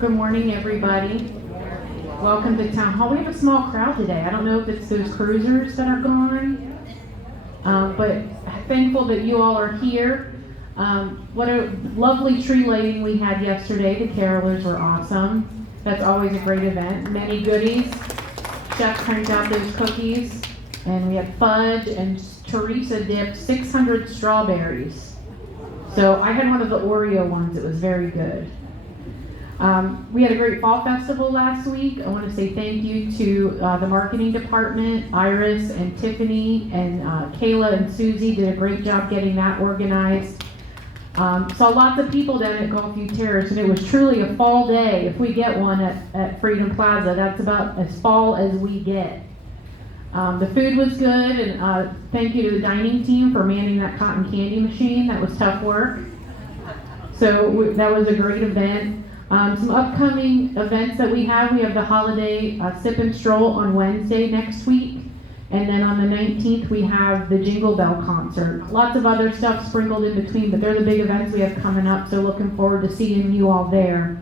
Good morning, everybody. Welcome to Town Hall. We have a small crowd today. I don't know if it's those cruisers that are gone, but thankful that you all are here. What a lovely tree lighting we had yesterday. The carolers were awesome. That's always a great event. Many goodies. Chef cranked out those cookies, and we had fudge, and Teresa dipped 600 strawberries. So I had one of the Oreo ones. It was very good. We had a great fall festival last week. I want to say thank you to the marketing department. Iris and Tiffany and Kayla and Susie did a great job getting that organized. Saw lots of people down at Gulfview Terrace, and it was truly a fall day. If we get one at Freedom Plaza, that's about as fall as we get. The food was good, and thank you to the dining team for manning that cotton candy machine. That was tough work. So that was a great event. Some upcoming events that we have the holiday Sip and Stroll on Wednesday next week. And then on the 19th, we have the Jingle Bell concert. Lots of other stuff sprinkled in between, but they're the big events we have coming up, so looking forward to seeing you all there.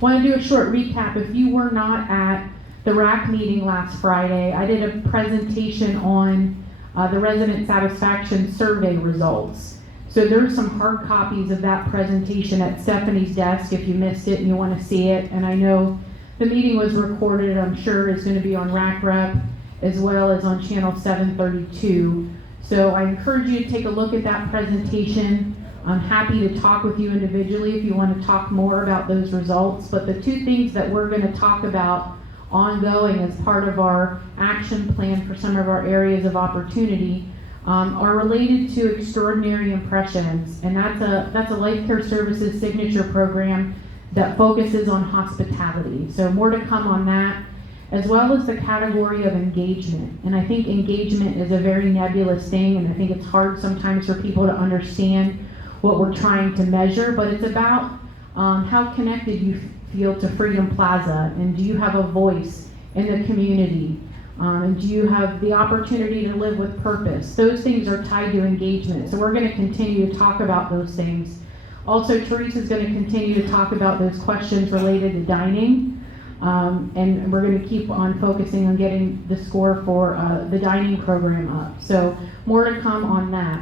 Want to do a short recap. If you were not at the RAC meeting last Friday, I did a presentation on the resident satisfaction survey results. So there's some hard copies of that presentation at Stephanie's desk if you missed it and you want to see it. And I know the meeting was recorded. I'm sure it's going to be on RAC Rep as well as on channel 732. So I encourage you to take a look at that presentation. I'm happy to talk with you individually if you want to talk more about those results. But the two things that we're going to talk about ongoing as part of our action plan for some of our areas of opportunity are related to Extraordinary Impressions, and that's a Life Care Services signature program that focuses on hospitality. So more to come on that, as well as the category of engagement. And I think engagement is a very nebulous thing, and I think it's hard sometimes for people to understand what we're trying to measure, but it's about how connected you feel to Freedom Plaza, and do you have a voice in the community? And do you have the opportunity to live with purpose? Those things are tied to engagement. So we're going to continue to talk about those things. Also, Teresa's going to continue to talk about those questions related to dining. And we're going to keep on focusing on getting the score for the dining program up. So more to come on that.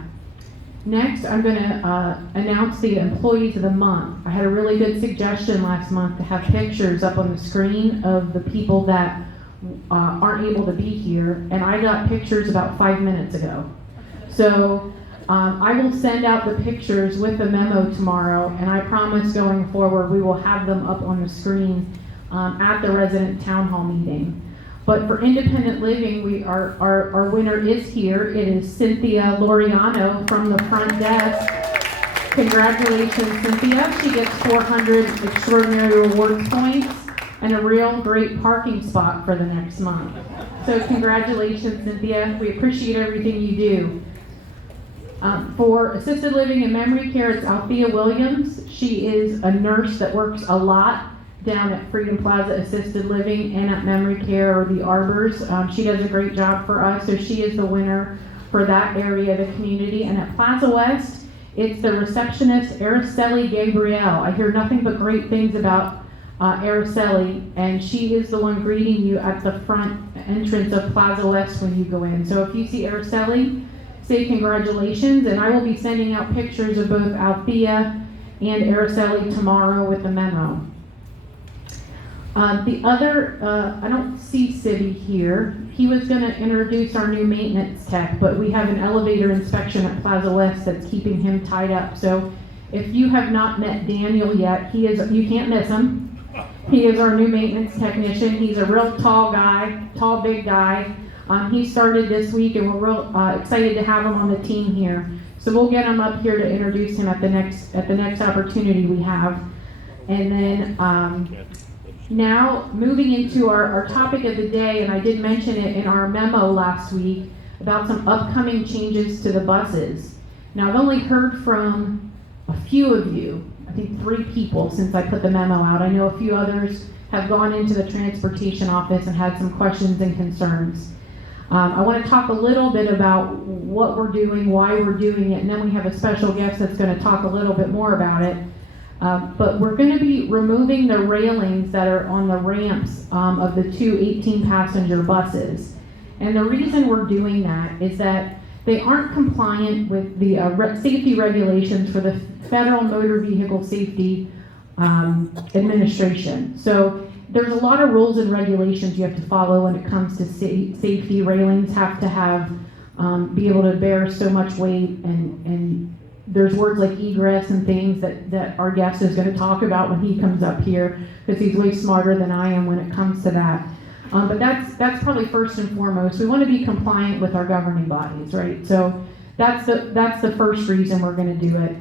Next, I'm going to announce the Employees of the Month. I had a really good suggestion last month to have pictures up on the screen of the people that aren't able to be here, and I got pictures about 5 minutes ago. So I will send out the pictures with a memo tomorrow, and I promise going forward we will have them up on the screen at the resident town hall meeting. But for independent living, our winner is here. It is Cynthia Loriano from the front desk. Congratulations, Cynthia. She gets 400 Extraordinary Rewards points and a real great parking spot for the next month. So congratulations, Cynthia. We appreciate everything you do. For assisted living and memory care, it's Althea Williams. She is a nurse that works a lot down at Freedom Plaza Assisted Living and at Memory Care or the Arbors. She does a great job for us, so she is the winner for that area of the community. And at Plaza West, it's the receptionist, Araceli Gabrielle. I hear nothing but great things about Araceli, and she is the one greeting you at the front entrance of Plaza West when you go in. So if you see Araceli, say congratulations, and I will be sending out pictures of both Althea and Araceli tomorrow with the memo. The other, I don't see Sibby here. He was going to introduce our new maintenance tech, but we have an elevator inspection at Plaza West that's keeping him tied up. So if you have not met Daniel yet, you can't miss him. He is our new maintenance technician. He's a real tall guy, tall, big guy. He started this week, and we're real excited to have him on the team here. So we'll get him up here to introduce him at the next opportunity we have. And then now moving into our topic of the day, and I did mention it in our memo last week about some upcoming changes to the buses. Now I've only heard from a few of you. I think 3 people since I put the memo out. I know a few others have gone into the transportation office and had some questions and concerns. I want to talk a little bit about what we're doing, why we're doing it, and then we have a special guest that's going to talk a little bit more about it. But we're going to be removing the railings that are on the ramps of the two 18-passenger buses. And the reason we're doing that is that they aren't compliant with the safety regulations for the Federal Motor Vehicle Safety Administration. So there's a lot of rules and regulations you have to follow when it comes to safety. Railings have to have be able to bear so much weight, and there's words like egress and things that our guest is going to talk about when he comes up here, because he's way smarter than I am when it comes to that. But that's probably first and foremost. We want to be compliant with our governing bodies, right? So that's the first reason we're going to do it.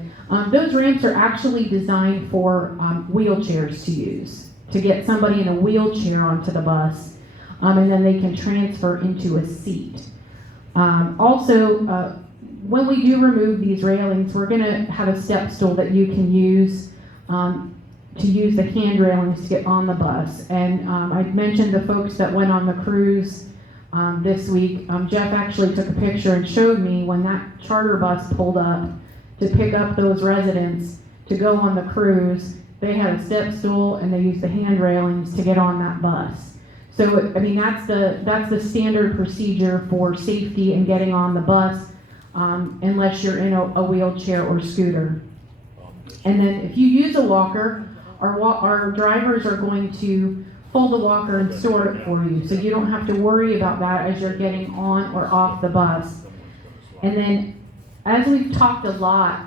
Those ramps are actually designed for wheelchairs to use, to get somebody in a wheelchair onto the bus, and then they can transfer into a seat. Also, when we do remove these railings, we're going to have a step stool that you can use to use the hand railings to get on the bus. And I mentioned the folks that went on the cruise this week. Jeff actually took a picture and showed me when that charter bus pulled up to pick up those residents to go on the cruise. They had a step stool and they used the hand railings to get on that bus. So, I mean, that's the standard procedure for safety and getting on the bus, unless you're in a wheelchair or scooter. And then if you use a walker, our drivers are going to fold the walker and store it for you, so you don't have to worry about that as you're getting on or off the bus. And then, as we've talked a lot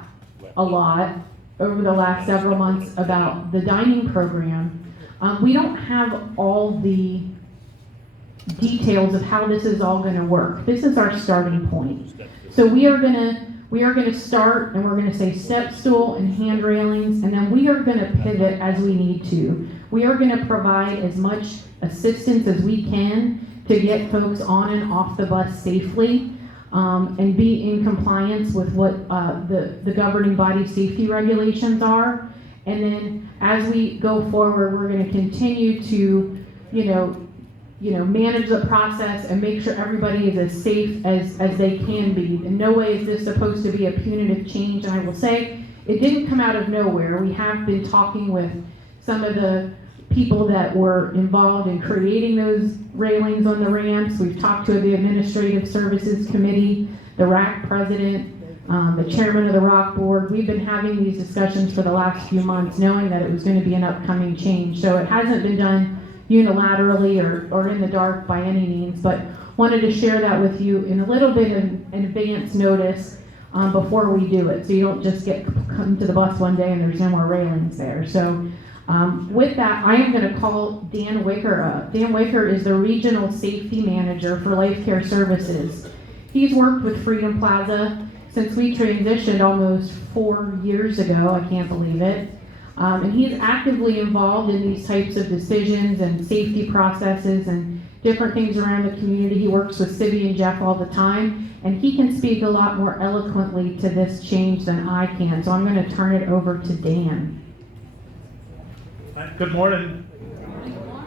over the last several months about the dining program, we don't have all the details of how this is all going to work. This is our starting point. So we are going to start, and we're going to say step stool and hand railings, and then we are going to pivot as we need to. We are going to provide as much assistance as we can to get folks on and off the bus safely, and be in compliance with what the governing body safety regulations are. And then as we go forward, we're going to continue to, manage the process and make sure everybody is as safe as they can be. In no way is this supposed to be a punitive change, and I will say it didn't come out of nowhere. We have been talking with some of the people that were involved in creating those railings on the ramps. We've talked to the Administrative Services Committee, the RAC president, the chairman of the ROC board. We've been having these discussions for the last few months, knowing that it was going to be an upcoming change. So it hasn't been done unilaterally or in the dark by any means, but wanted to share that with you in a little bit of an advance notice before we do it, so you don't just come to the bus one day and there's no more railings there. So with that, I am going to call Dan Wicker up. Dan Wicker is the Regional Safety Manager for Life Care Services. He's worked with Freedom Plaza since we transitioned almost 4 years ago. I can't believe it. And he's actively involved in these types of decisions and safety processes and different things around the community. He works with Sibby and Jeff all the time, and he can speak a lot more eloquently to this change than I can. So I'm going to turn it over to Dan. Good morning.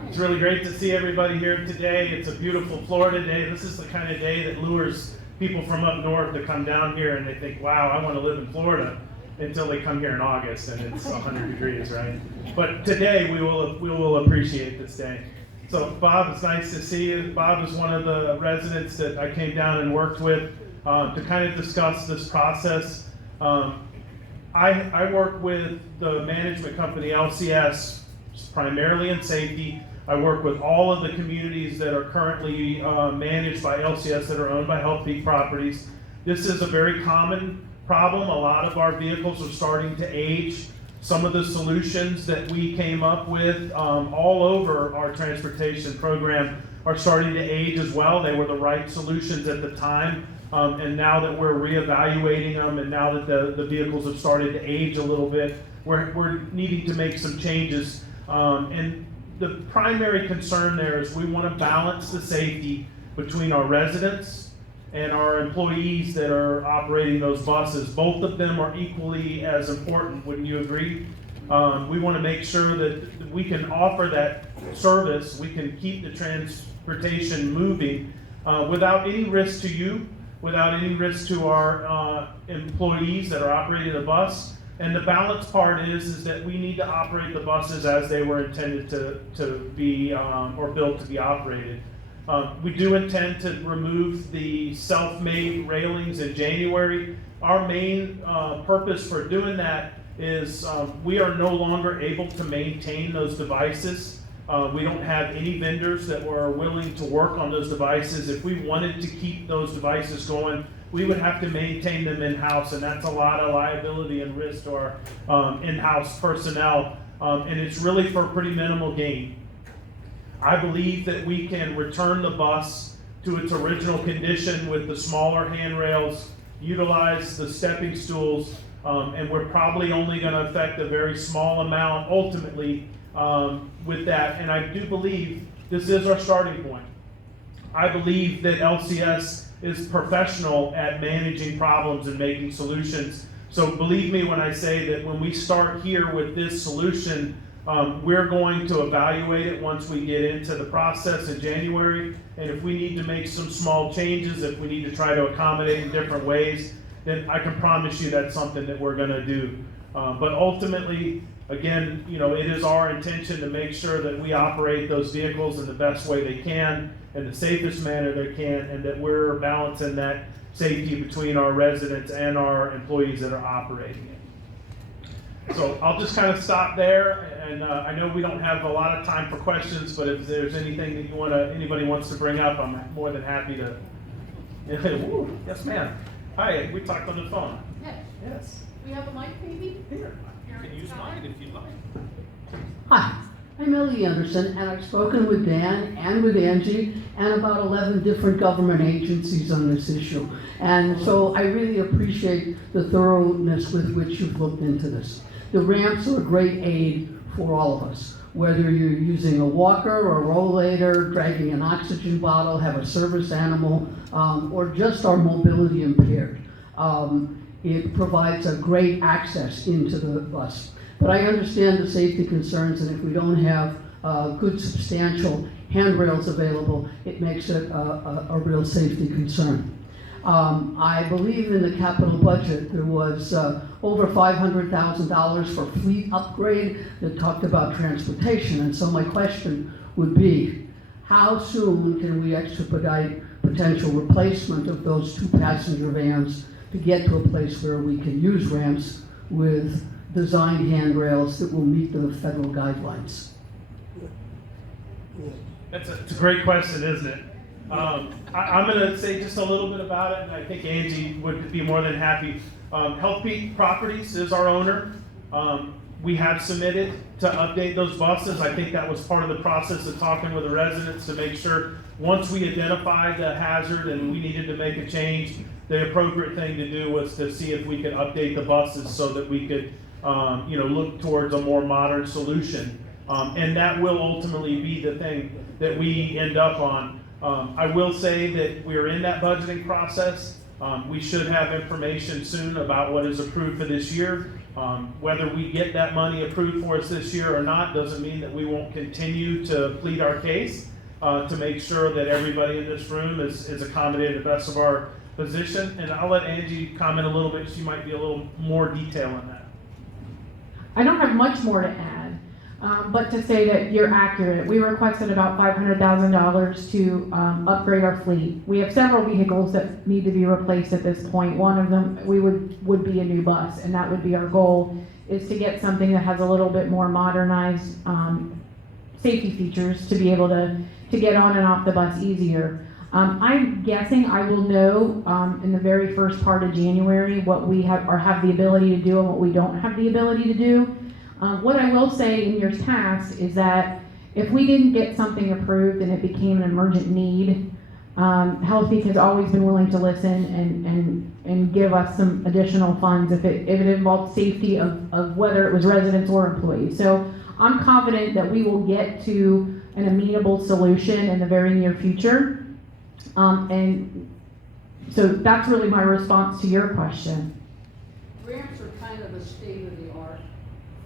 It's really great to see everybody here today. It's a beautiful Florida day. This is the kind of day that lures people from up north to come down here, and they think, wow, I want to live in Florida, until they come here in August and it's 100 degrees, right? But today we will appreciate this day. So Bob, it's nice to see you. Bob is one of the residents that I came down and worked with to kind of discuss this process. I work with the management company LCS primarily in safety. I work with all of the communities that are currently managed by LCS that are owned by Healthpeak Properties. This is a very common problem. A lot of our vehicles are starting to age. Some of the solutions that we came up with all over our transportation program are starting to age as well. They were the right solutions at the time, and now that we're reevaluating them, and now that the vehicles have started to age a little bit, we're needing to make some changes. And the primary concern there is we want to balance the safety between our residents and our employees that are operating those buses. Both of them are equally as important, wouldn't you agree? We want to make sure that we can offer that service, we can keep the transportation moving without any risk to you, without any risk to our employees that are operating the bus, And the balance part is that we need to operate the buses as they were intended to be, or built to be operated. We do intend to remove the self-made railings in January. Our main purpose for doing that is we are no longer able to maintain those devices. We don't have any vendors that were willing to work on those devices. If we wanted to keep those devices going, we would have to maintain them in-house, and that's a lot of liability and risk to our in-house personnel, and it's really for pretty minimal gain. I believe that we can return the bus to its original condition with the smaller handrails, utilize the stepping stools, and we're probably only going to affect a very small amount ultimately with that. And I do believe this is our starting point. I believe that LCS is professional at managing problems and making solutions. So believe me when I say that when we start here with this solution, we're going to evaluate it once we get into the process in January. And if we need to make some small changes, if we need to try to accommodate in different ways, then I can promise you that's something that we're going to do. But ultimately, again, it is our intention to make sure that we operate those vehicles in the best way they can, in the safest manner they can, and that we're balancing that safety between our residents and our employees that are operating it. So I'll just kind of stop there, and I know we don't have a lot of time for questions, but if there's anything that anybody wants to bring up, I'm more than happy to. Woo, yes, ma'am. Hi, we talked on the phone. Yes. Yes. We have a mic, maybe? Here. You can use mine if you'd like. Hi, I'm Ellie Anderson, and I've spoken with Dan and with Angie and about 11 different government agencies on this issue. And so I really appreciate the thoroughness with which you've looked into this. The ramps are a great aid for all of us, whether you're using a walker or a rollator, dragging an oxygen bottle, have a service animal, or just are mobility impaired. It provides a great access into the bus. But I understand the safety concerns, and if we don't have good substantial handrails available, it makes it a real safety concern. I believe in the capital budget there was over $500,000 for fleet upgrade that talked about transportation, and so my question would be, how soon can we expedite potential replacement of those 2 passenger vans to get to a place where we can use ramps with designed handrails that will meet the federal guidelines? It's a great question, isn't it? I'm going to say just a little bit about it, and I think Angie would be more than happy. Healthpeak Properties is our owner. We have submitted to update those buses. I think that was part of the process of talking with the residents to make sure once we identified the hazard and we needed to make a change, the appropriate thing to do was to see if we could update the buses so that we could look towards a more modern solution. And that will ultimately be the thing that we end up on. I will say that we're in that budgeting process. We should have information soon about what is approved for this year. Whether we get that money approved for us this year or not doesn't mean that we won't continue to plead our case to make sure that everybody in this room is accommodated to the best of our position. And I'll let Angie comment a little bit. She might be a little more detail on that. I don't have much more to add, but to say that you're accurate. We requested about $500,000 to upgrade our fleet. We have several vehicles that need to be replaced at this point. One of them would be a new bus, and that would be our goal, is to get something that has a little bit more modernized safety features to be able to get on and off the bus easier. I'm guessing I will know in the very first part of January what we have the ability to do and what we don't have the ability to do. What I will say in years past is that if we didn't get something approved and it became an emergent need, Healthpeak has always been willing to listen and give us some additional funds if it involved safety of whether it was residents or employees. So I'm confident that we will get to an amenable solution in the very near future. And so that's really my response to your question. Ramps are kind of a state of the art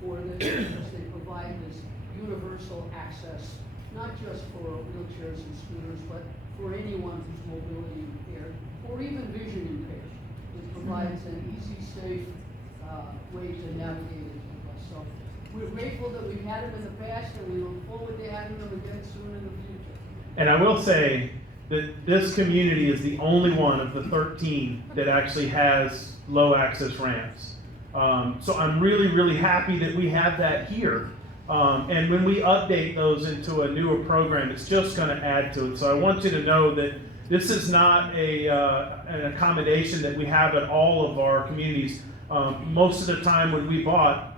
for this because they provide this universal access, not just for wheelchairs and scooters, but for anyone who's mobility impaired or even vision impaired. It provides an easy, safe way to navigated with us. So we're grateful that we've had them in the past, and we look forward to having them again soon in the future. And I will say that this community is the only one of the 13 that actually has low access ramps. So I'm really, really happy that we have that here. And when we update those into a newer program, it's just going to add to it. So I want you to know that this is not an accommodation that we have at all of our communities. Most of the time when we bought,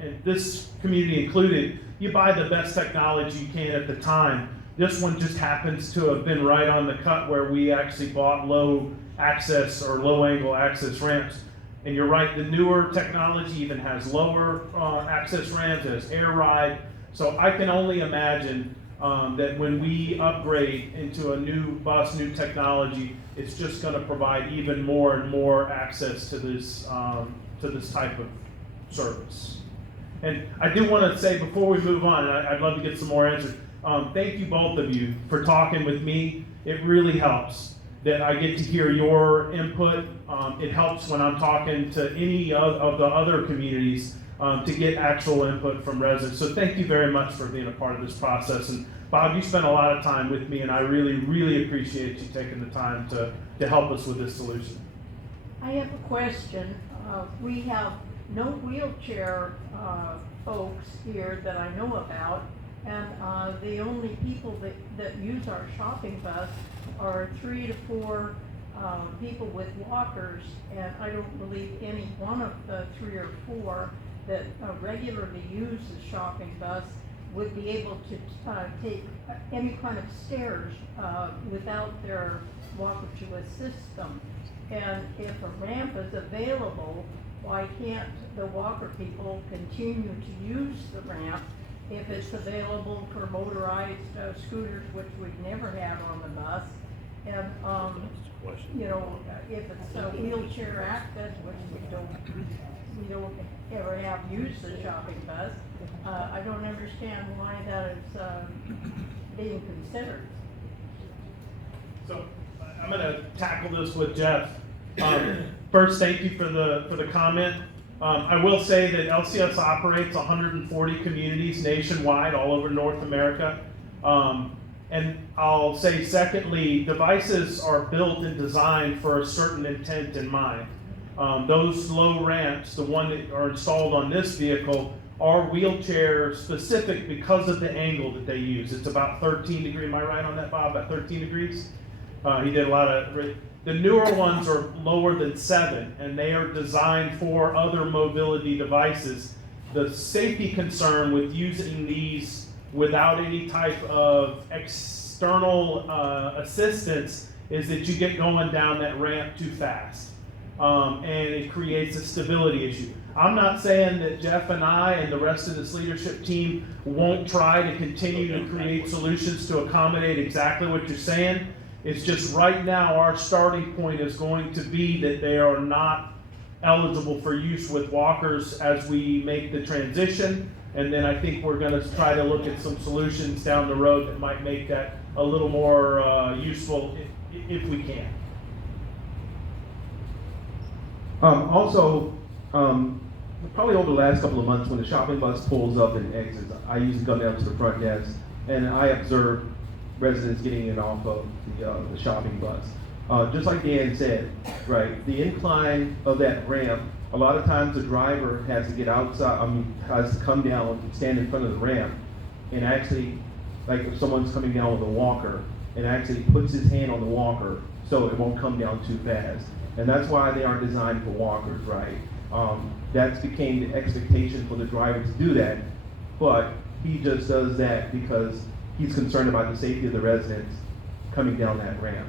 and this community included, you buy the best technology you can at the time. This one just happens to have been right on the cut where we actually bought low access or low angle access ramps. And you're right, the newer technology even has lower access ramps, it has air ride. So I can only imagine that when we upgrade into a new bus, new technology, it's just going to provide even more and more access to this type of service. And I do want to say before we move on, and I'd love to get some more answers. Thank you both of you for talking with me. It really helps that I get to hear your input. It helps when I'm talking to any of the other communities to get actual input from residents. So thank you very much for being a part of this process. And Bob, you spent a lot of time with me, and I really, really appreciate you taking the time to help us with this solution. I have a question. We have no wheelchair folks here that I know about, and the only people that use our shopping bus are 3 to 4 people with walkers, and I don't believe any one of the 3 or 4 that regularly use the shopping bus would be able to take any kind of stairs without their walker to assist them. And if a ramp is available, why can't the walker people continue to use the ramp if it's available for motorized scooters, which we've never had on the bus? And, you know, if it's a wheelchair access, which we don't ever have used the shopping bus, I don't understand why that is being considered. So I'm going to tackle this with Jeff. First, thank you for the comment. I will say that LCS operates 140 communities nationwide, all over North America. And I'll say secondly, devices are built and designed for a certain intent in mind. Those low ramps, the one that are installed on this vehicle, are wheelchair specific because of the angle that they use. It's about 13 degrees, am I right on that, Bob? About 13 degrees? He did a lot of, the newer ones are lower than 7, and they are designed for other mobility devices. The safety concern with using these without any type of external assistance is that you get going down that ramp too fast. And it creates a stability issue. I'm not saying that Jeff and I and the rest of this leadership team won't try to continue to create solutions to accommodate exactly what you're saying. It's just right now our starting point is going to be that they are not eligible for use with walkers as we make the transition. And then I think we're going to try to look at some solutions down the road that might make that a little more useful if we can. Probably over the last couple of months when the shopping bus pulls up and exits, I usually go down to the front desk and I observe residents getting in off of the shopping bus. Just like Dan said, right, the incline of that ramp, a lot of times the driver has to get outside, has to come down and stand in front of the ramp and actually, like if someone's coming down with a walker, and actually puts his hand on the walker so it won't come down too fast. And that's why they aren't designed for walkers, right? That's became the expectation for the driver to do that, but he just does that because he's concerned about the safety of the residents coming down that ramp.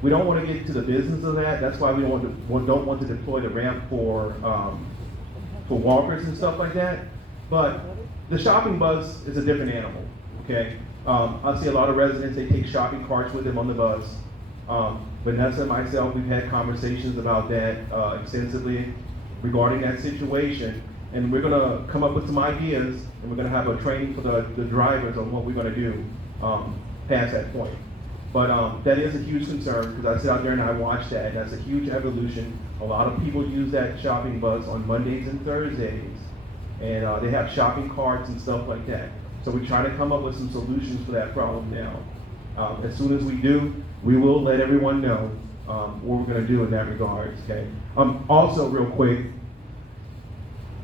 We don't want to get into the business of that. That's why we don't want to deploy the ramp for walkers and stuff like that. But the shopping bus is a different animal, okay? I see a lot of residents, they take shopping carts with them on the bus. Vanessa and myself, we've had conversations about that extensively regarding that situation. And we're gonna come up with some ideas, and we're gonna have a training for the drivers on what we're gonna do past that point. But that is a huge concern, because I sit out there and I watch that, and that's a huge evolution. A lot of people use that shopping bus on Mondays and Thursdays, and they have shopping carts and stuff like that. So we try to come up with some solutions for that problem now. As soon as we do, we will let everyone know what we're gonna do in that regard, okay? Also, real quick,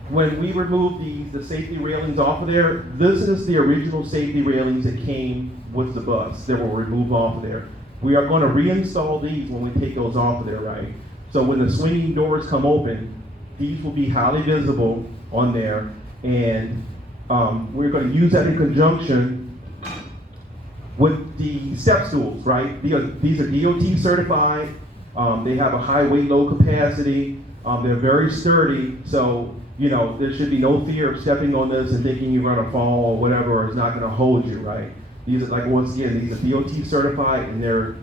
when we remove the safety railings off of there, this is the original safety railings that came with the bus that were removed off of there. We are gonna reinstall these when we take those off of there, right? So when the swinging doors come open, these will be highly visible on there, and we're gonna use that in conjunction with the step stools, right? These are DOT certified, they have a high weight load capacity, they're very sturdy, so you know, there should be no fear of stepping on this and thinking you're gonna fall or whatever, or it's not gonna hold you, right? These are, like, once again, these are DOT certified, and they're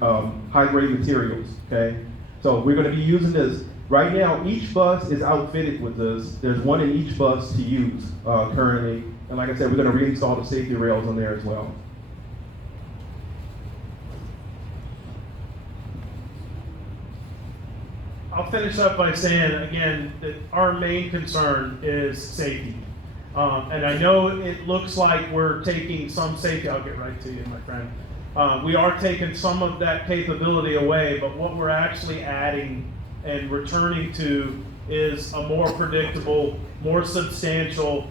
high grade materials, okay? So we're gonna be using this. Right now, each bus is outfitted with this. There's one in each bus to use currently. And like I said, we're gonna reinstall the safety rails on there as well. I'll finish up by saying, again, that our main concern is safety. And I know it looks like we're taking some safety, I'll get right to you, my friend. We are taking some of that capability away, but what we're actually adding and returning to is a more predictable, more substantial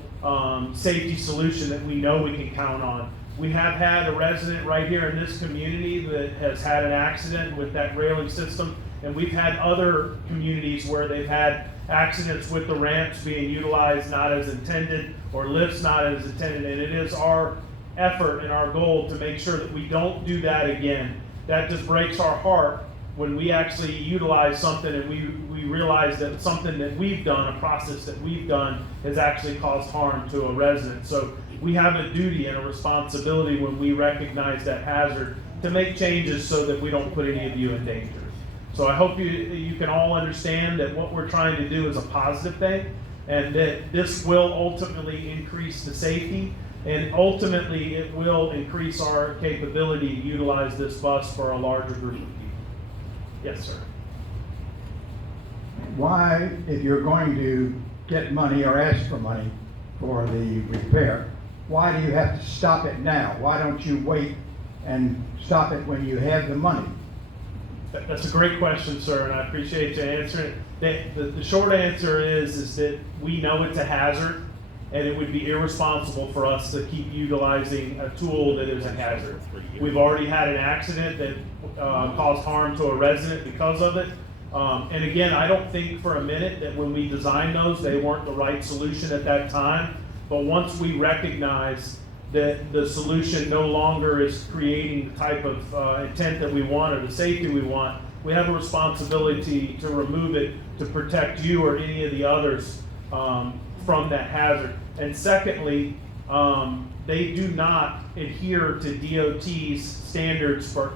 safety solution that we know we can count on. We have had a resident right here in this community that has had an accident with that railing system, and we've had other communities where they've had accidents with the ramps being utilized not as intended or lifts not as intended, and it is our effort and our goal to make sure that we don't do that again. That just breaks our heart when we actually utilize something and we realize that something that we've done, a process that we've done, has actually caused harm to a resident. So we have a duty and a responsibility when we recognize that hazard to make changes so that we don't put any of you in danger. So I hope you can all understand that what we're trying to do is a positive thing, and that this will ultimately increase the safety, and ultimately it will increase our capability to utilize this bus for a larger group of people. Yes, sir. Why, if you're going to get money or ask for money for the repair, why do you have to stop it now? Why don't you wait and stop it when you have the money? That's a great question, sir, and I appreciate you answering it. The short answer is that we know it's a hazard, and it would be irresponsible for us to keep utilizing a tool that is a hazard. We've already had an accident that caused harm to a resident because of it. And again, I don't think for a minute that when we designed those, they weren't the right solution at that time. But once we recognize that the solution no longer is creating the type of intent that we want or the safety we want, we have a responsibility to remove it to protect you or any of the others from that hazard. And secondly, they do not adhere to DOT's standards for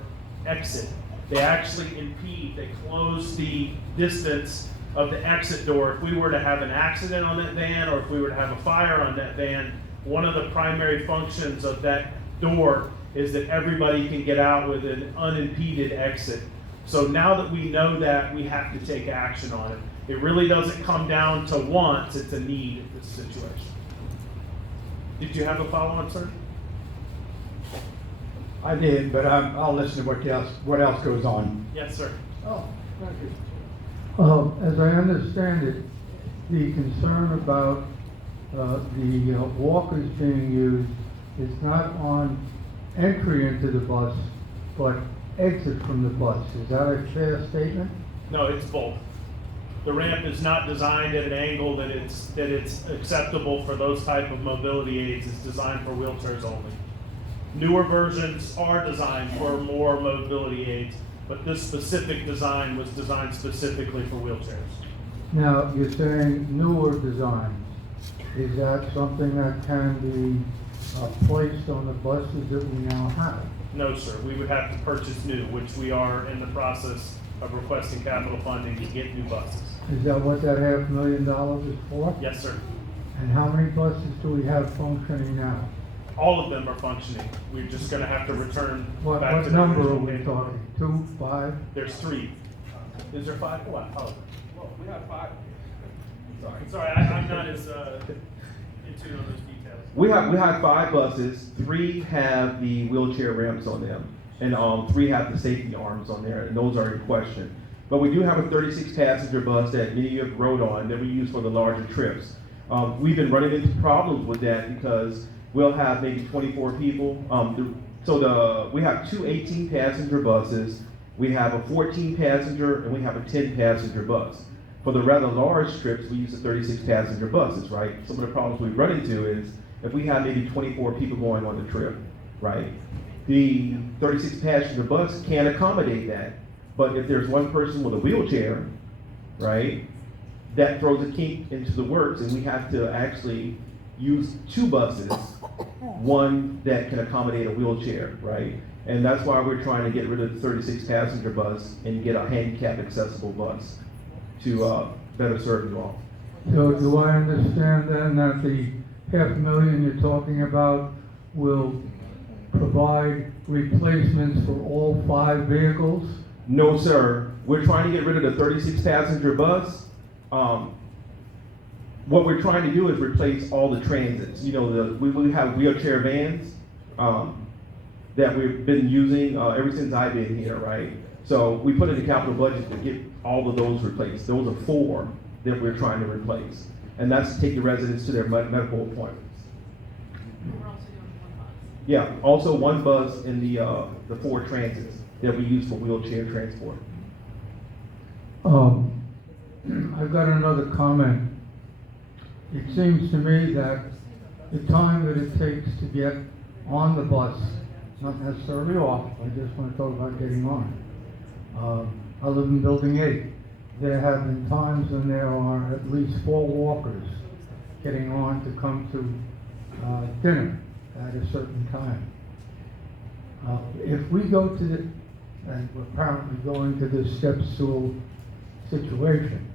exit. They actually impede, they close the distance of the exit door. If we were to have an accident on that van, or if we were to have a fire on that van, one of the primary functions of that door is that everybody can get out with an unimpeded exit. So now that we know that, we have to take action on it. It really doesn't come down to wants, it's a need in this situation. Did you have a follow-on, sir? I did, but I'll listen to what else goes on. Yes, sir. Oh, thank you. As I understand it, the concern about the walkers being used is not on entry into the bus, but exit from the bus. Is that a fair statement? No, it's both. The ramp is not designed at an angle that it's acceptable for those type of mobility aids. It's designed for wheelchairs only. Newer versions are designed for more mobility aids, but this specific design was designed specifically for wheelchairs. Now, you're saying newer designs. Is that something that can be placed on the buses that we now have? No, sir. We would have to purchase new, which we are in the process of requesting capital funding to get new buses. Is that what that $500,000 is for? Yes, sir. And how many buses do we have functioning now? all of them are functioning. We're just gonna have to return What back to the number are original we manual. talking? 2, 5? There's 3. Is there 5? What? Oh. Well, we have 5. Sorry, I'm not as in tune on those details. We have 5 buses. 3 have the wheelchair ramps on them, and 3 have the safety arms on there, and those are in question. But we do have a 36 passenger bus that many of you have rode on that we use for the larger trips. We've been running into problems with that because we'll have maybe 24 people. We have 2 18 passenger buses. We have a 14 passenger and we have a 10 passenger bus. For the rather large trips, we use the 36 passenger buses, right? Some of the problems we run into is if we have maybe 24 people going on the trip, right? The 36 passenger bus can't accommodate that. But if there's one person with a wheelchair, right, that throws a kink into the works, and we have to actually use 2 buses, one that can accommodate a wheelchair, right? And that's why we're trying to get rid of the 36 passenger bus and get a handicap accessible bus to better serve you all. So do I understand then that the $500,000 you're talking about will provide replacements for all 5 vehicles? No, sir. We're trying to get rid of the 36 passenger bus. What we're trying to do is replace all the transits. You know, we have wheelchair vans that we've been using ever since I've been here, right? So we put in the capital budget to get all of those replaced. Those are 4 that we're trying to replace. And that's to take the residents to their medical appointments. Yeah, also 1 bus in the 4 transits that we use for wheelchair transport. I've got another comment. It seems to me that the time that it takes to get on the bus, not necessarily off, I just want to talk about getting on. I live in Building 8. There have been times when there are at least 4 walkers getting on to come to dinner at a certain time. If we go to and we're apparently going to this step stool situation,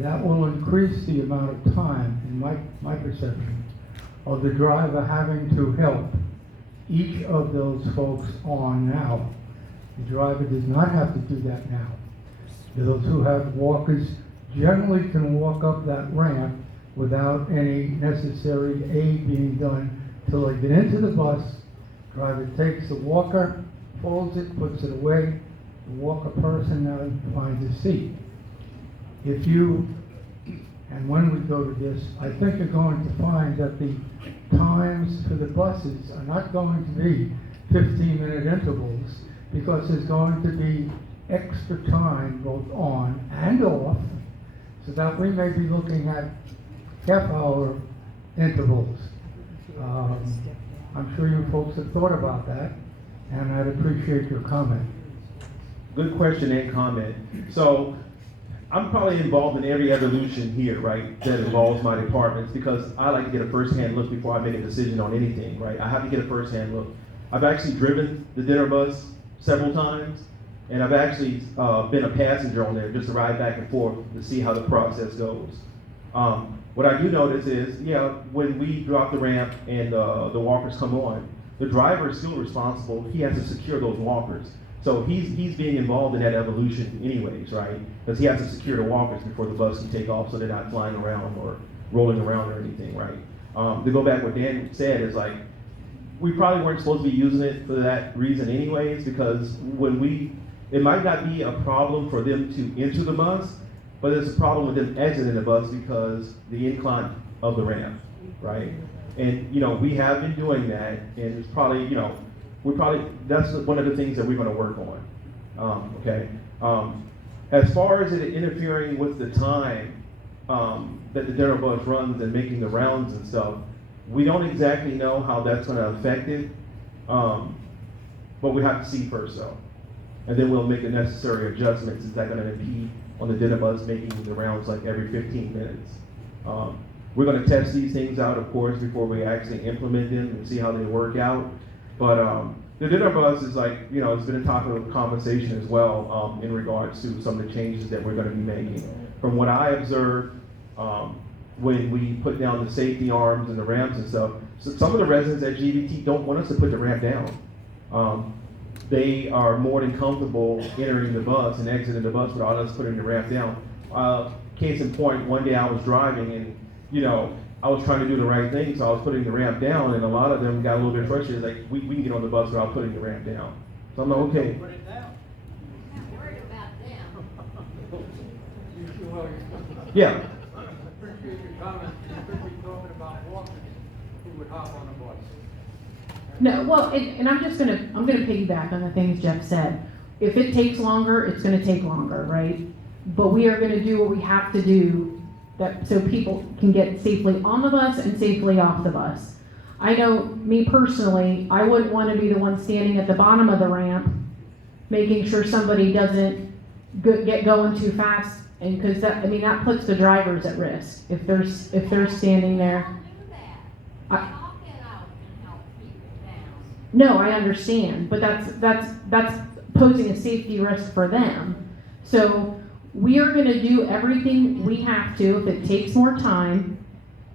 that will increase the amount of time, in my perception, of the driver having to help each of those folks on now. The driver does not have to do that now. Those who have walkers generally can walk up that ramp without any necessary aid being done till they get into the bus. Driver takes the walker, folds it, puts it away. The walker person now finds a seat. If you, and when we go to this, I think you're going to find that the times for the buses are not going to be 15-minute intervals, because there's going to be extra time both on and off, so that we may be looking at half-hour intervals. I'm sure you folks have thought about that, and I'd appreciate your comment. Good question and comment. So I'm probably involved in every evolution here, right, that involves my departments, because I like to get a first-hand look before I make a decision on anything, right? I have to get a first-hand look. I've actually driven the dinner bus several times, and I've actually been a passenger on there just to ride back and forth to see how the process goes. What I do notice is, when we drop the ramp and the walkers come on, the driver is still responsible. He has to secure those walkers. So he's being involved in that evolution anyways, right? Because he has to secure the walkers before the bus can take off so they're not flying around or rolling around or anything, right? To go back what Dan said is like, we probably weren't supposed to be using it for that reason anyways, because it might not be a problem for them to enter the bus, but it's a problem with them exiting the bus because the incline of the ramp, right? And, we have been doing that, and it's probably, that's one of the things that we're gonna work on, okay? As far as it interfering with the time that the dinner bus runs and making the rounds and stuff, we don't exactly know how that's gonna affect it, but we have to see first though. And then we'll make the necessary adjustments. Is that gonna impede on the dinner bus making the rounds like every 15 minutes? We're gonna test these things out, of course, before we actually implement them and see how they work out. But the dinner bus is like, it's been a topic of conversation as well in regards to some of the changes that we're gonna be making. From what I observed, when we put down the safety arms and the ramps and stuff. So some of the residents at GBT don't want us to put the ramp down. They are more than comfortable entering the bus and exiting the bus without us putting the ramp down. Case in point, one day I was driving and, you know, I was trying to do the right thing, so I was putting the ramp down, and a lot of them got a little bit frustrated, like, we can get on the bus without putting the ramp down. So I'm like, okay. Yeah. Appreciate your comment. You could be talking about walkers who would hop on a bus. No, well, and I'm gonna piggyback on the things Jeff said. If it takes longer, it's gonna take longer, right? But we are gonna do what we have to do so people can get safely on the bus and safely off the bus. I know, me personally, I wouldn't wanna be the one standing at the bottom of the ramp, making sure somebody doesn't get going too fast, and that puts the drivers at risk if they're standing there. No, I understand, but that's posing a safety risk for them. So we are gonna do everything we have to, if it takes more time,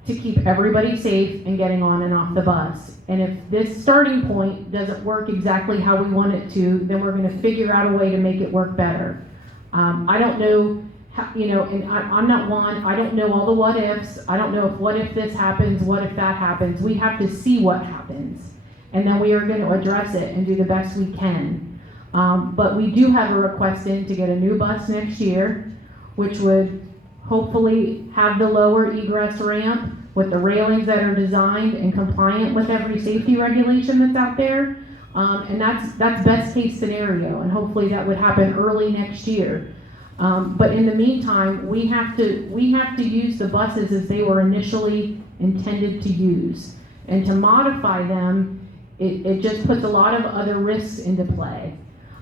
to keep everybody safe and getting on and off the bus. And if this starting point doesn't work exactly how we want it to, then we're gonna figure out a way to make it work better. I don't know how, and I'm not one, I don't know all the what ifs. I don't know what if this happens, what if that happens. We have to see what happens. And then we are going to address it and do the best we can. But we do have a request in to get a new bus next year, which would hopefully have the lower egress ramp with the railings that are designed and compliant with every safety regulation that's out there. And that's best case scenario, and hopefully that would happen early next year. But in the meantime, we have to use the buses as they were initially intended to use. And to modify them, it just puts a lot of other risks into play.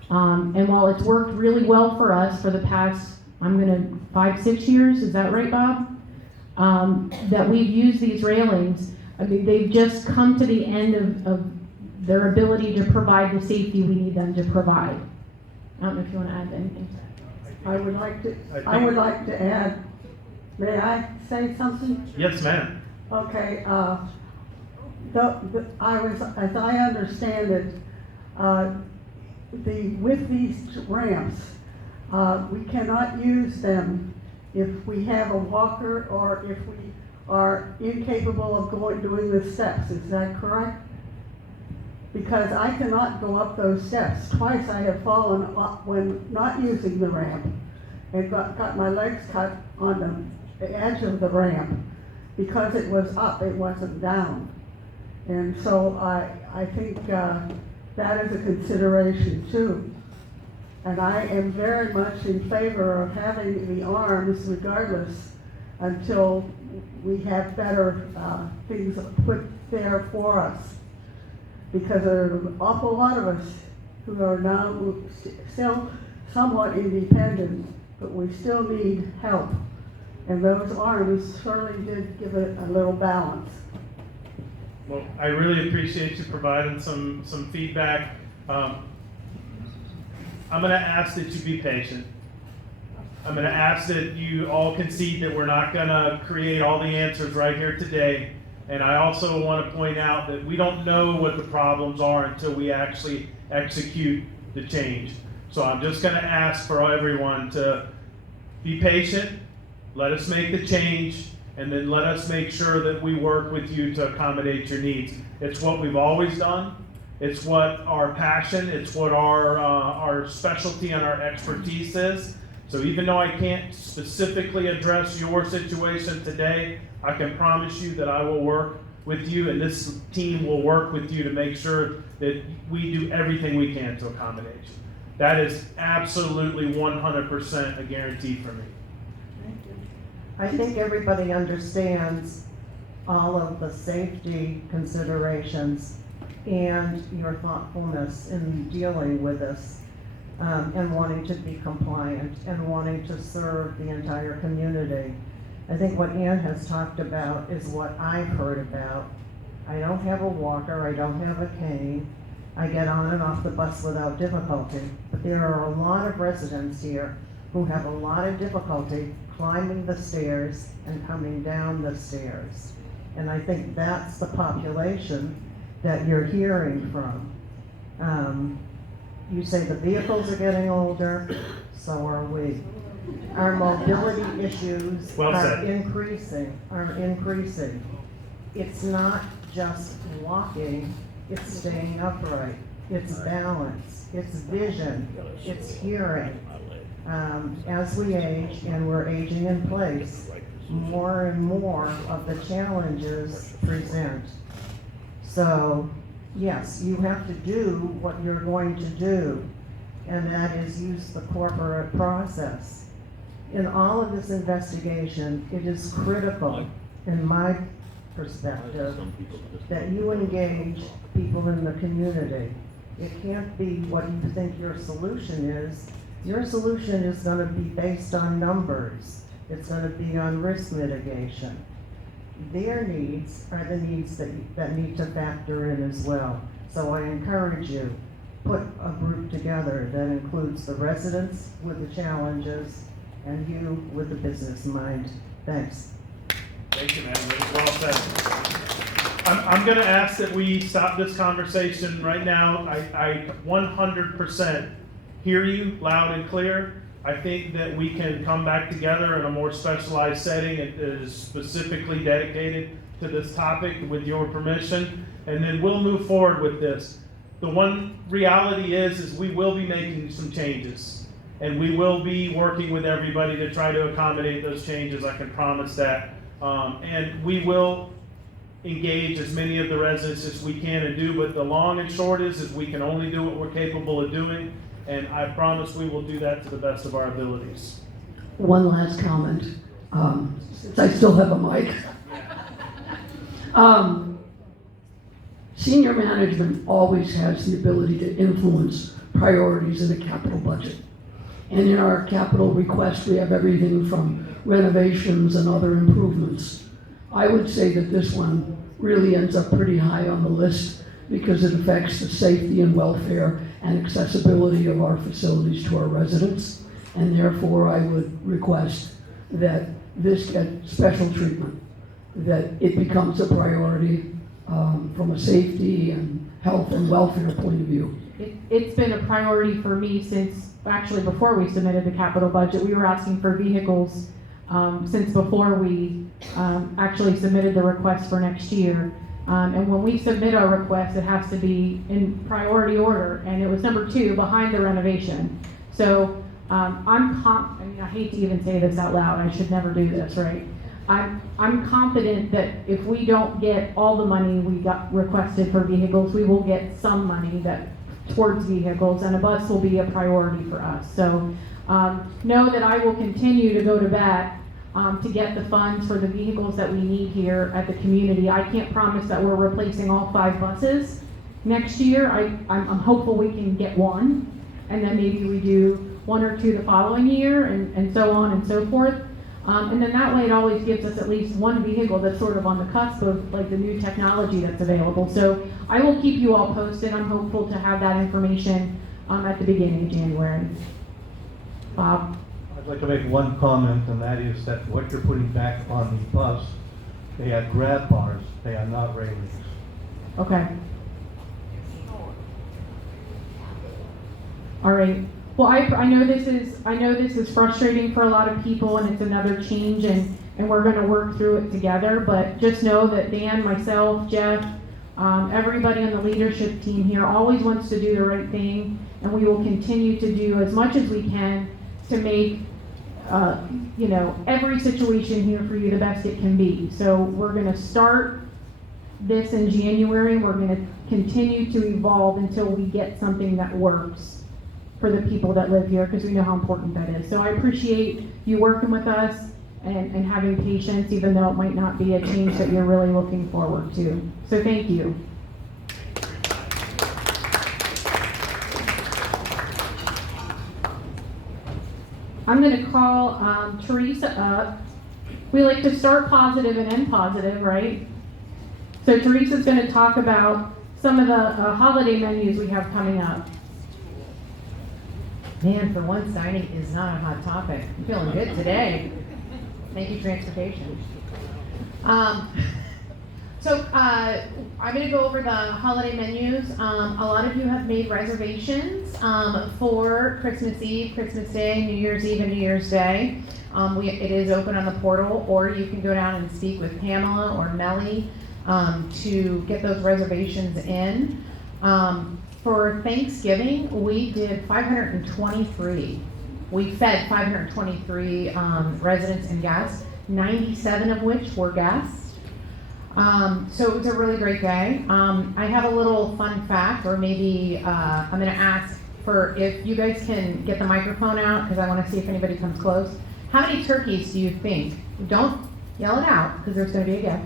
And while it's worked really well for us for the past, 5-6 years, is that right, Bob? That we've used these railings, they've just come to the end of their ability to provide the safety we need them to provide. I don't know if you want to add anything to that. I would like to add, may I say something? Yes, ma'am. Okay, as I understand it, with these ramps, we cannot use them if we have a walker or if we are incapable of doing the steps. Is that correct? Because I cannot go up those steps. Twice I have fallen when not using the ramp and got my legs cut on the edge of the ramp because it was up, it wasn't down. And so I think that is a consideration too. And I am very much in favor of having the arms regardless until we have better things put there for us. Because there are an awful lot of us who are now still somewhat independent, but we still need help. And those arms certainly did give it a little balance. Well, I really appreciate you providing some feedback. I'm going to ask that you be patient. I'm going to ask that you all concede that we're not going to create all the answers right here today. And I also want to point out that we don't know what the problems are until we actually execute the change. So I'm just going to ask for everyone to be patient, let us make the change, and then let us make sure that we work with you to accommodate your needs. It's what we've always done. It's what our passion, it's what our specialty and our expertise is. So even though I can't specifically address your situation today, I can promise you that I will work with you, and this team will work with you to make sure that we do everything we can to accommodate you. That is absolutely 100% a guarantee for me. I think everybody understands all of the safety considerations and your thoughtfulness in dealing with this, and wanting to be compliant and wanting to serve the entire community. I think what Ann has talked about is what I've heard about. I don't have a walker, I don't have a cane. I get on and off the bus without difficulty, but there are a lot of residents here who have a lot of difficulty climbing the stairs and coming down the stairs. And I think that's the population that you're hearing from. You say the vehicles are getting older, so are we. Our mobility issues Well are said. increasing. It's not just walking, it's staying upright, it's balance, it's vision, it's hearing. As we age, and we're aging in place, more and more of the challenges present. So, yes, you have to do what you're going to do, and that is use the corporate process. In all of this investigation, it is critical, in my perspective, that you engage people in the community. It can't be what you think your solution is. Your solution is gonna be based on numbers. It's gonna be on risk mitigation. Their needs are the needs that need to factor in as well. So I encourage you, put a group together that includes the residents with the challenges and you with the business mind. Thanks. Thank you, man. Well said. I'm gonna ask that we stop this conversation right now. I 100% hear you loud and clear. I think that we can come back together in a more specialized setting that is specifically dedicated to this topic with your permission, and then we'll move forward with this. The one reality is we will be making some changes, and we will be working with everybody to try to accommodate those changes. I can promise that. And we will engage as many of the residents as we can and do, but the long and short is we can only do what we're capable of doing, and I promise we will do that to the best of our abilities. One last comment, since I still have a mic. Senior management always has the ability to influence priorities in a capital budget. And in our capital request, we have everything from renovations and other improvements. I would say that this one really ends up pretty high on the list because it affects the safety and welfare and accessibility of our facilities to our residents. And therefore, I would request that this get special treatment, that it becomes a priority from a safety and health and welfare point of view. It's been a priority for me since, actually before we submitted the capital budget. We were asking for vehicles since before we actually submitted the request for next year. And when we submit our request, it has to be in priority order, and it was number 2 behind the renovation. So I hate to even say this out loud, I should never do this, right? I'm confident that if we don't get all the money we got requested for vehicles, we will get some money towards vehicles, and a bus will be a priority for us. So know that I will continue to go to bat to get the funds for the vehicles that we need here at the community. I can't promise that we're replacing all 5 buses next year. I'm hopeful we can get 1, and then maybe we do 1 or 2 the following year, and so on and so forth. And then that way it always gives us at least 1 vehicle that's sort of on the cusp of like the new technology that's available. So I will keep you all posted. I'm hopeful to have that information at the beginning of January. Bob? I'd like to make one comment, and that is that what you're putting back on the bus, they are grab bars, they are not railings. Okay. All right. Well, I know this is frustrating for a lot of people, and it's another change, and we're going to work through it together. But just know that Dan, myself, Jeff, everybody on the leadership team here always wants to do the right thing, and we will continue to do as much as we can to make every situation here for you the best it can be. So we're going to start this in January. We're going to continue to evolve until we get something that works for the people that live here, because we know how important that is. So I appreciate you working with us and having patience, even though it might not be a change that you're really looking forward to. So thank you. I'm going to call Teresa up. We like to start positive and end positive, right? So Teresa's going to talk about some of the holiday menus we have coming up. Man, for once, dining is not a hot topic. I'm feeling good today. Thank you, transportation. I'm gonna go over the holiday menus. A lot of you have made reservations for Christmas Eve, Christmas Day, New Year's Eve, and New Year's Day. It is open on the portal, or you can go down and speak with Pamela or Melly to get those reservations in. For Thanksgiving, we did 523. We fed 523 residents and guests, 97 of which were guests. So it was a really great day. I have a little fun fact, or maybe I'm going to ask for if you guys can get the microphone out, because I want to see if anybody comes close. How many turkeys do you think? Don't yell it out, because there's going to be a gift.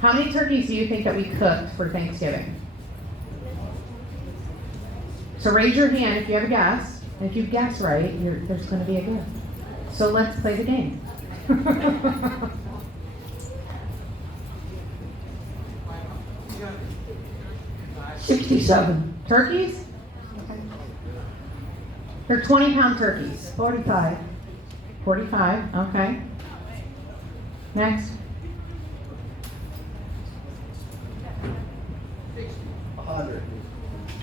How many turkeys do you think that we cooked for Thanksgiving? So raise your hand if you have a guess. And if you guess right, there's going to be a gift. So let's play the game. 67. Turkeys? They're 20-pound turkeys. 45. 45, okay. Next.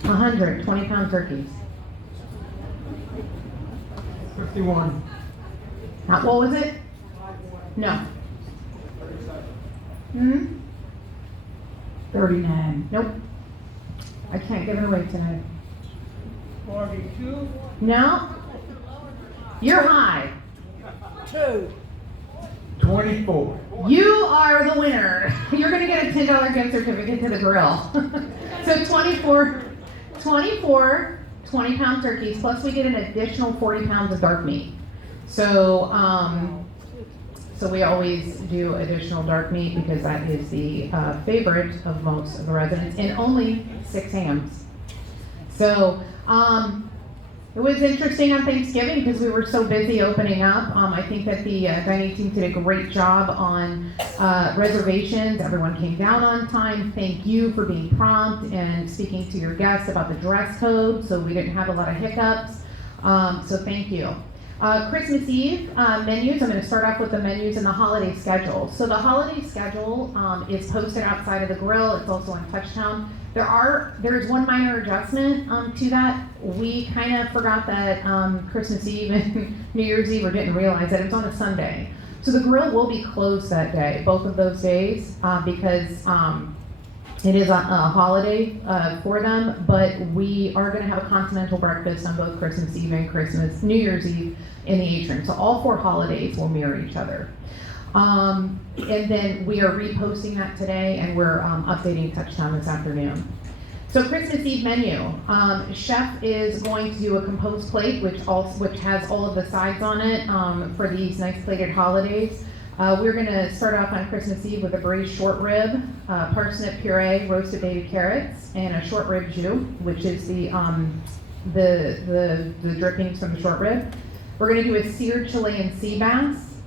100 20-pound turkeys. 51. What was it? No. 39. Nope. I can't give it away tonight. 42? No? You're high. 24. You are the winner. You're going to get a $10 gift certificate to the grill. So 24 20-pound turkeys, plus we get an additional 40 pounds of dark meat. So, so we always do additional dark meat because that is the favorite of most of the residents, and only 6 hams. So, it was interesting on Thanksgiving because we were so busy opening up. I think that the dining team did a great job on reservations. Everyone came down on time. Thank you for being prompt and speaking to your guests about the dress code, so we didn't have a lot of hiccups. So thank you. Christmas Eve menus, I'm going to start off with the menus and the holiday schedule. So the holiday schedule is posted outside of the grill. It's also on Touchtown. There's one minor adjustment to that. We kind of forgot that Christmas Eve and New Year's Eve, or didn't realize that it's on a Sunday. So the grill will be closed that day, both of those days, because it is a holiday for them, but we are going to have a continental breakfast on both Christmas Eve and New Year's Eve in the atrium. So all 4 holidays will mirror each other. And then we are reposting that today, and we're updating Touchtown this afternoon. So Christmas Eve menu. Chef is going to do a composed plate, which has all of the sides on it for these nice plated holidays. We're going to start off on Christmas Eve with a braised short rib, parsnip puree, roasted baby carrots, and a short rib jus, which is the drippings from the short rib. We're going to do a seared Chilean sea bass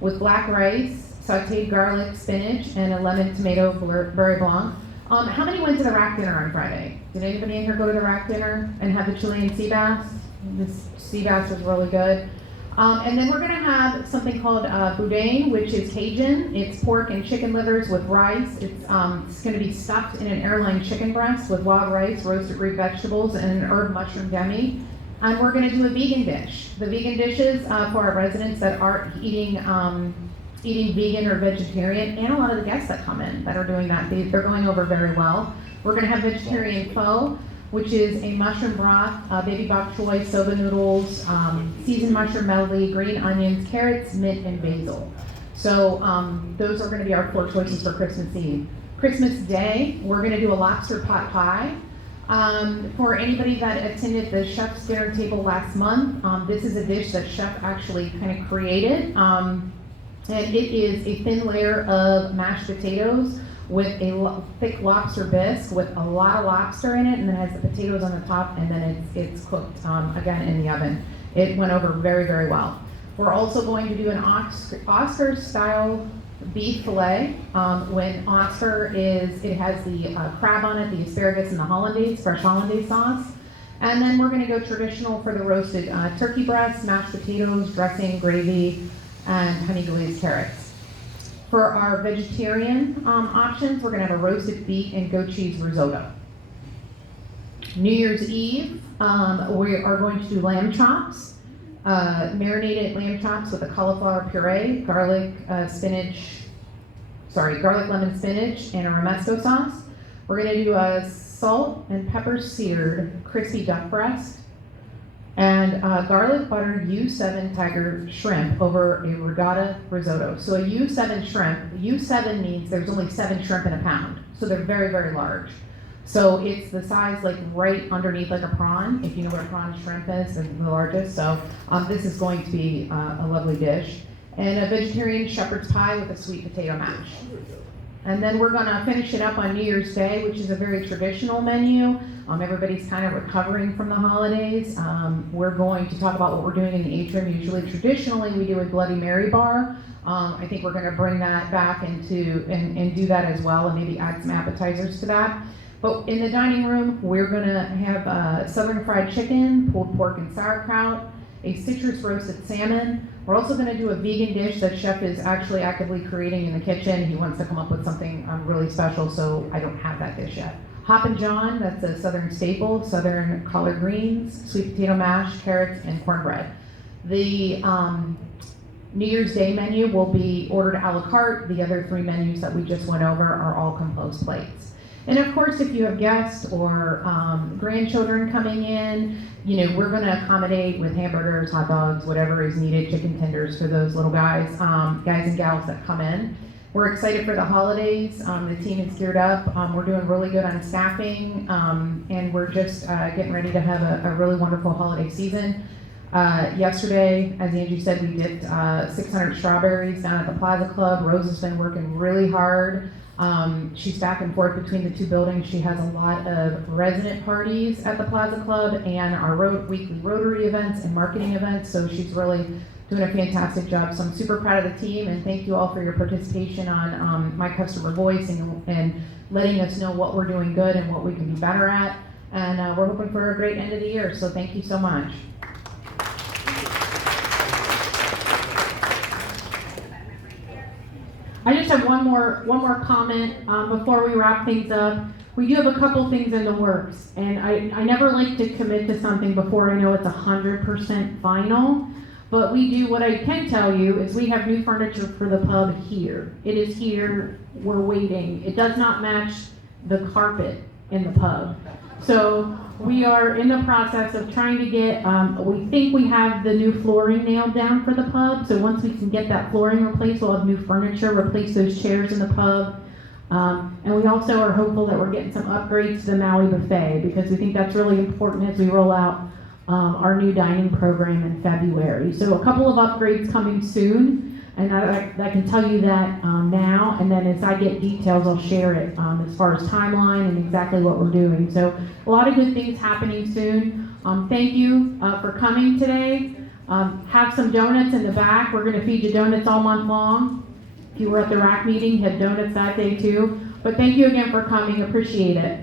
with black rice, sauteed garlic, spinach, and a lemon tomato beurre blanc. How many went to the rack dinner on Friday? Did anybody in here go to the rack dinner and have the Chilean sea bass? This sea bass was really good. And then we're going to have something called boudin, which is Cajun. It's pork and chicken livers with rice. It's going to be stuffed in an airline chicken breast with wild rice, roasted root vegetables, and an herb mushroom demi. And we're going to do a vegan dish. The vegan dishes for our residents that aren't eating vegan or vegetarian, and a lot of the guests that come in that are doing that, they're going over very well. We're going to have vegetarian pho, which is a mushroom broth, baby bok choy, soba noodles, seasoned mushroom medley, green onions, carrots, mint, and basil. So those are going to be our 4 choices for Christmas Eve. Christmas Day, we're going to do a lobster pot pie. For anybody that attended the Chef's Dinner Table last month, this is a dish that Chef actually kind of created. And it is a thin layer of mashed potatoes with a thick lobster bisque with a lot of lobster in it, and then it has the potatoes on the top, and then it's cooked again in the oven. It went over very, very well. We're also going to do an Oscar-style beef fillet. When Oscar it has the crab on it, the asparagus, and the hollandaise, fresh hollandaise sauce. And then we're going to go traditional for the roasted turkey breast, mashed potatoes, dressing, gravy, and honey glazed carrots. For our vegetarian options, we're gonna have a roasted beet and goat cheese risotto. New Year's Eve, we are going to do lamb chops, marinated lamb chops with a cauliflower puree, garlic, lemon spinach, and a romesco sauce. We're gonna do a salt and pepper seared crispy duck breast, and garlic butter U7 tiger shrimp over a regatta risotto. So a U7 shrimp, U7 means there's only 7 shrimp in a pound, so they're very, very large. So it's the size like right underneath like a prawn, if you know what a prawn shrimp is, they're the largest. So this is going to be a lovely dish. And a vegetarian shepherd's pie with a sweet potato mash. And then we're gonna finish it up on New Year's Day, which is a very traditional menu. Everybody's kind of recovering from the holidays. We're going to talk about what we're doing in the atrium. Usually, traditionally, we do a Bloody Mary bar. I think we're gonna bring that back into, and do that as well, and maybe add some appetizers to that. But in the dining room, we're gonna have southern fried chicken, pulled pork and sauerkraut, a citrus roasted salmon. We're also gonna do a vegan dish that chef is actually actively creating in the kitchen. He wants to come up with something really special, so I don't have that dish yet. Hoppin' John, that's a southern staple, southern collard greens, sweet potato mash, carrots, and cornbread. The New Year's Day menu will be ordered a la carte. The other 3 menus that we just went over are all compost plates. And of course, if you have guests or grandchildren coming in, we're gonna accommodate with hamburgers, hot dogs, whatever is needed, chicken tenders for those little guys and gals that come in. We're excited for the holidays. The team is geared up. We're doing really good on staffing, and we're just getting ready to have a really wonderful holiday season. Yesterday, as Angie said, we did 600 strawberries down at the Plaza Club. Rose has been working really hard. She's back and forth between the 2 buildings. She has a lot of resident parties at the Plaza Club and our weekly Rotary events and marketing events, so she's really doing a fantastic job. So I'm super proud of the team, and thank you all for your participation on My Customer Voice and letting us know what we're doing good and what we can be better at. And we're hoping for a great end of the year, so thank you so much. I just have one more comment before we wrap things up. We do have a couple things in the works, and I never like to commit to something before I know it's 100% final. But what I can tell you is we have new furniture for the pub here. It is here, we're waiting. It does not match the carpet in the pub. So we are in the process of trying to get, we think we have the new flooring nailed down for the pub. So once we can get that flooring replaced, we'll have new furniture, replace those chairs in the pub. And we also are hopeful that we're getting some upgrades to the Maui Buffet, because we think that's really important as we roll out our new dining program in February. So a couple of upgrades coming soon, and I can tell you that now, and then as I get details, I'll share it as far as timeline and exactly what we're doing. So a lot of good things happening soon. Thank you for coming today. Have some donuts in the back. We're gonna feed you donuts all month long. If you were at the RAC meeting, you had donuts that day too. But thank you again for coming, appreciate it.